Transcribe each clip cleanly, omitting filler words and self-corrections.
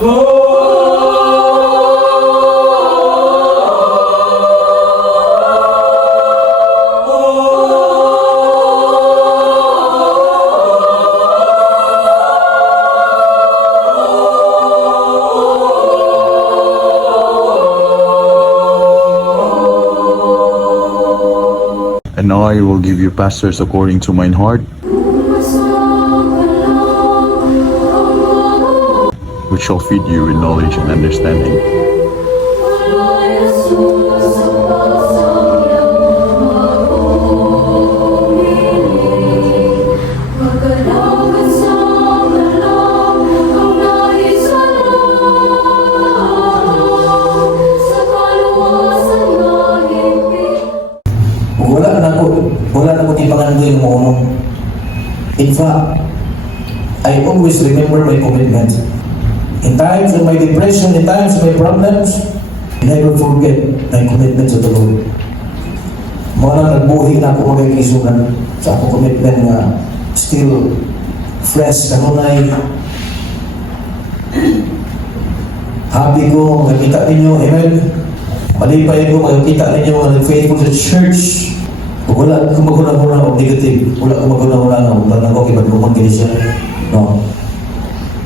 And now I will give you pastors according to mine heart, which shall feed you with knowledge and understanding. Wala na ko ipangalan yung mo. In fact, I always remember my commitment. In times of my depression, in times of my problems, I never forget my commitment to the Lord. Muna nagbuhi na ako magkakisunan sa akong commitment na still fresh kanunay. Happy ko makikita ninyo, amen. Malipay ko makikita ninyo na faithful sa church. Wala kung maguna-una o negative, wala kung maguna-una o wala na ako kibag-lumang siya. No.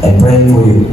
I pray for you.